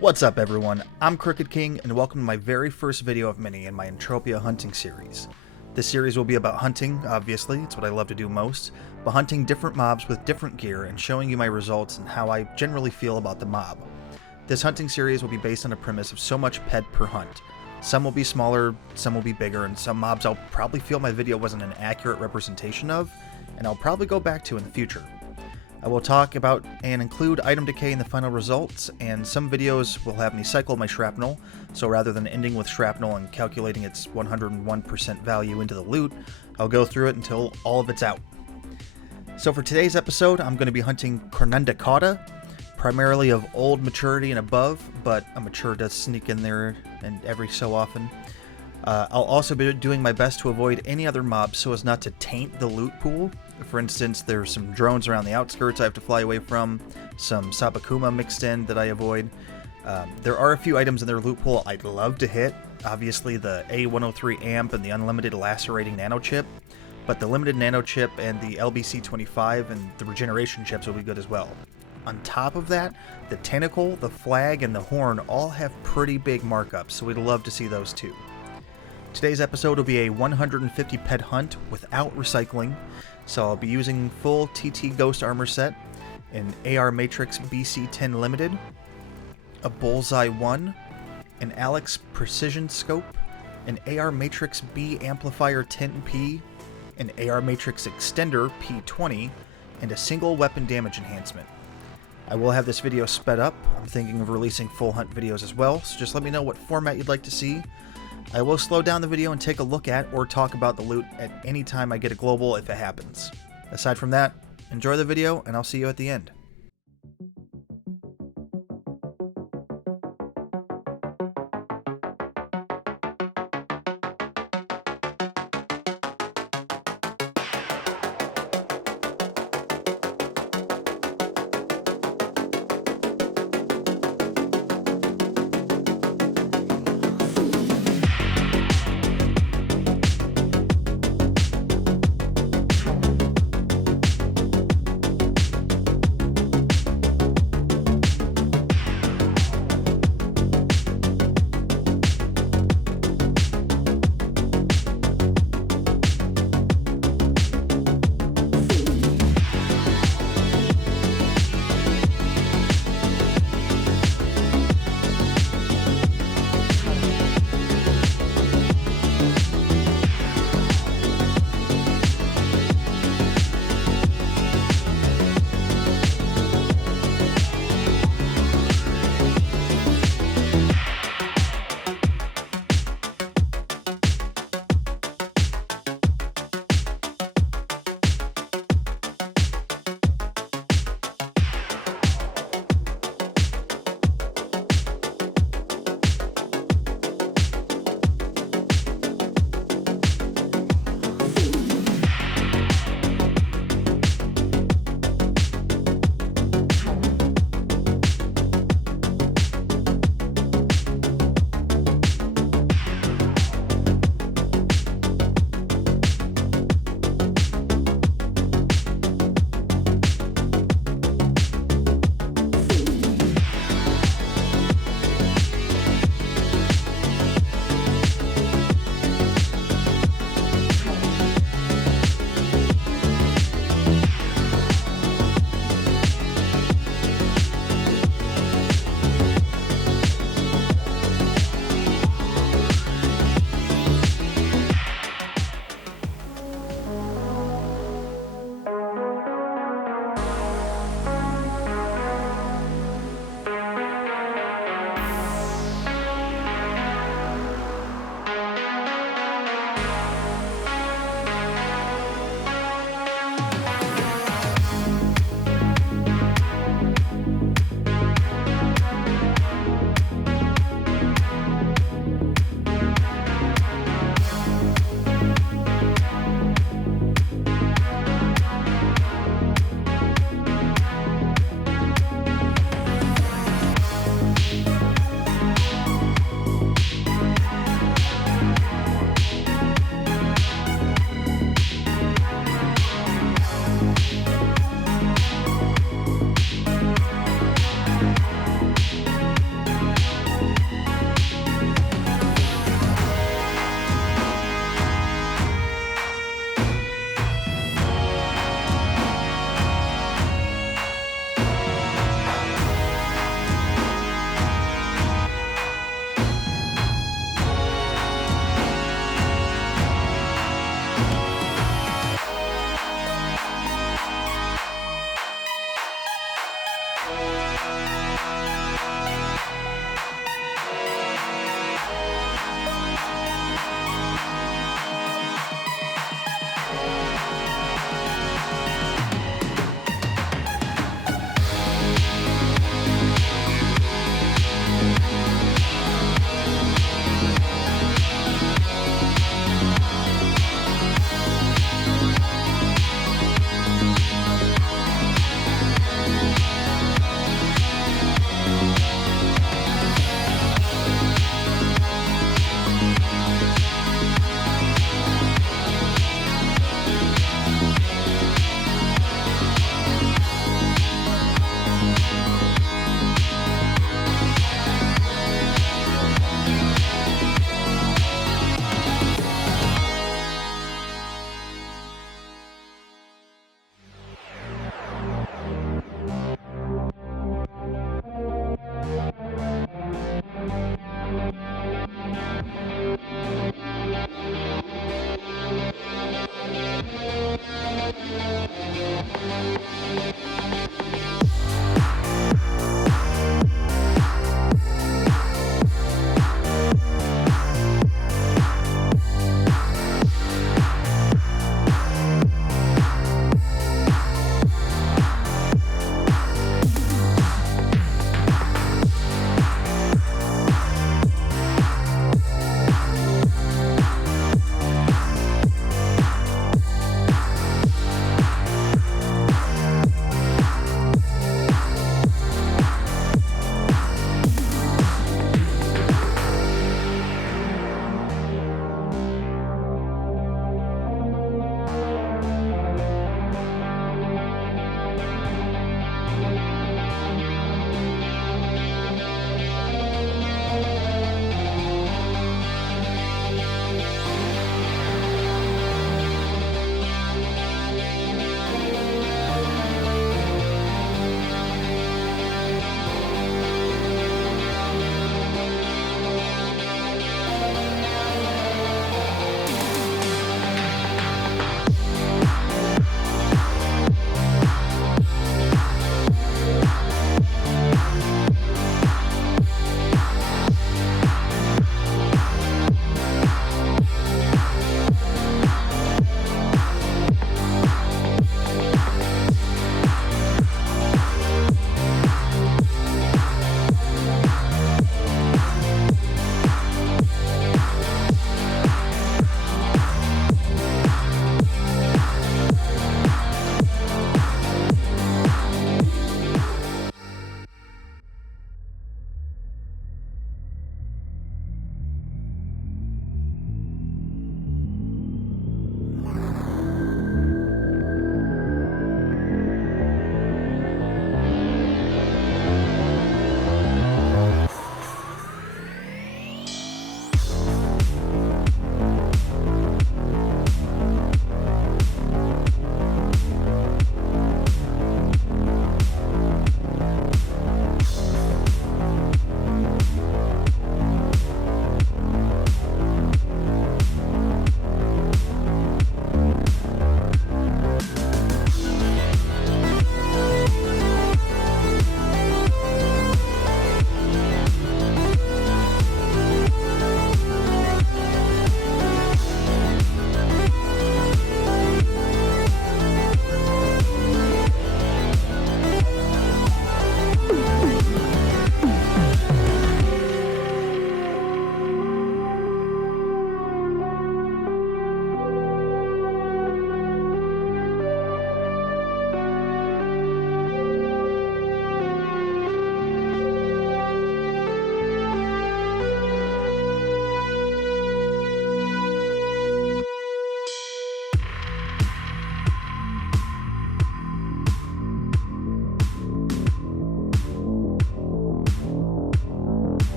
What's up everyone, I'm Crooked King and welcome to my very first video of many in my Entropia hunting series. This series will be about hunting, obviously, it's what I love to do most, but hunting different mobs with different gear and showing you my results and how I generally feel about the mob. This hunting series will be based on a premise of so much PED per hunt. Some will be smaller, some will be bigger, and some mobs I'll probably feel my video wasn't an accurate representation of, and I'll probably go back to in the future. I will talk about and include item decay in the final results, and some videos will have me cycle my shrapnel, so rather than ending with shrapnel and calculating its 101% value into the loot, I'll go through it until all of it's out. So for today's episode, I'm going to be hunting Cornundacauda, primarily of old maturity and above, but a mature does sneak in there and every so often. I'll also be doing my best to avoid any other mobs so as not to taint the loot pool. For instance, there's some drones around the outskirts I have to fly away from, some Sabakuma mixed in that I avoid. There are a few items in their loot pool I'd love to hit, obviously the A103 amp and the unlimited lacerating nano chip, but the limited nano chip and the LBC-25 and the regeneration chips will be good as well. On top of that, the tentacle, the flag, and the horn all have pretty big markups, so we'd love to see those too. Today's episode will be a 150 PED hunt without recycling, so I'll be using full TT Ghost armor set, an AR Matrix BC-10 Limited, a Bullseye 1, an Alex Precision Scope, an AR Matrix B Amplifier 10P, an AR Matrix Extender P20, and a single weapon damage enhancement. I will have this video sped up. I'm thinking of releasing full hunt videos as well, so just let me know what format you'd like to see. I will slow down the video and take a look at or talk about the loot at any time I get a global if it happens. Aside from that, enjoy the video and I'll see you at the end.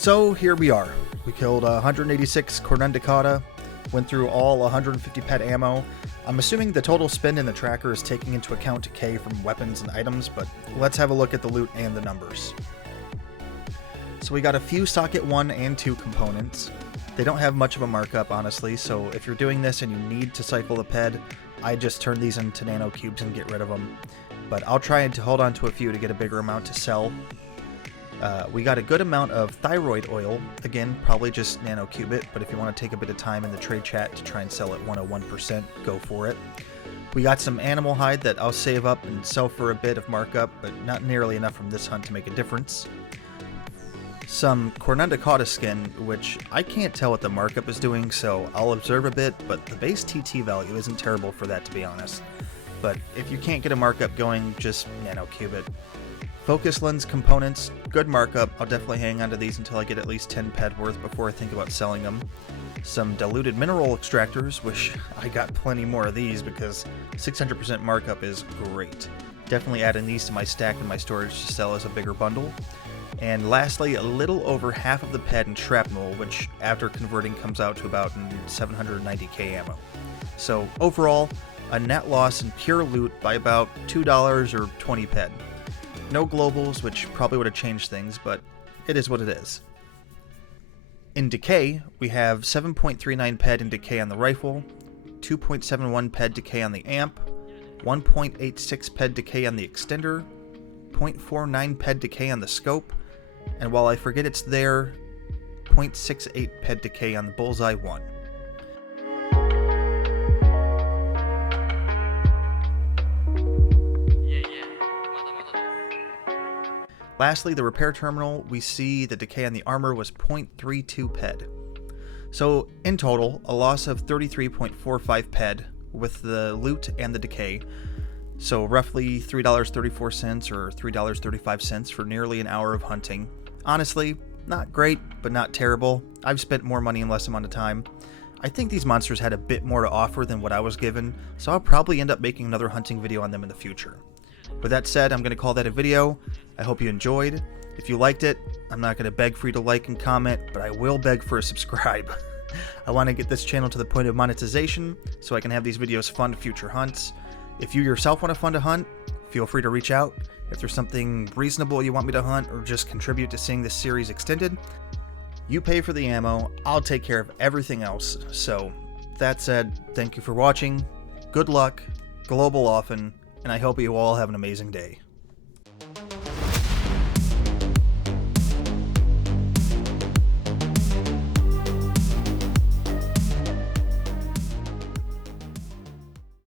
So here we are. We killed 186 Cornundacauda, went through all 150 PED ammo. I'm assuming the total spend in the tracker is taking into account decay from weapons and items, but let's have a look at the loot and the numbers. So we got a few socket 1 and 2 components. They don't have much of a markup, honestly, so if you're doing this and you need to cycle the PED, I just turn these into nano cubes and get rid of them. But I'll try to hold on to a few to get a bigger amount to sell. We got a good amount of thyroid oil. Again, probably just nano cube it, but if you want to take a bit of time in the trade chat to try and sell at 101%, go for it. We got some animal hide that I'll save up and sell for a bit of markup, but not nearly enough from this hunt to make a difference. Some Cornundacauda skin, which I can't tell what the markup is doing, so I'll observe a bit, but the base TT value isn't terrible for that, to be honest. But if you can't get a markup going, just nano cube it. Focus lens components, good markup. I'll definitely hang on to these until I get at least 10 PED worth before I think about selling them. Some diluted mineral extractors, which I got plenty more of these because 600% markup is great. Definitely adding these to my stack in my storage to sell as a bigger bundle. And lastly, a little over half of the PED in shrapnel, which after converting comes out to about 790k ammo. So overall, a net loss in pure loot by about $2 or 20 PED. No globals, which probably would have changed things, but it is what it is. In decay, we have 7.39 PED in decay on the rifle, 2.71 PED decay on the amp, 1.86 PED decay on the extender, 0.49 PED decay on the scope, and while I forget it's there, 0.68 PED decay on the Bullseye 1. Lastly, the repair terminal, we see the decay on the armor was 0.32 PED. So in total, a loss of 33.45 PED with the loot and the decay. So roughly $3.34 or $3.35 for nearly an hour of hunting. Honestly, not great, but not terrible. I've spent more money in less amount of time. I think these monsters had a bit more to offer than what I was given, so I'll probably end up making another hunting video on them in the future. With that said, I'm going to call that a video. I hope you enjoyed. If you liked it, I'm not going to beg for you to like and comment, but I will beg for a subscribe. I want to get this channel to the point of monetization so I can have these videos fund future hunts. If you yourself want to fund a hunt, feel free to reach out. If there's something reasonable you want me to hunt or just contribute to seeing this series extended, you pay for the ammo, I'll take care of everything else. So, that said, thank you for watching, good luck, global often, and I hope you all have an amazing day.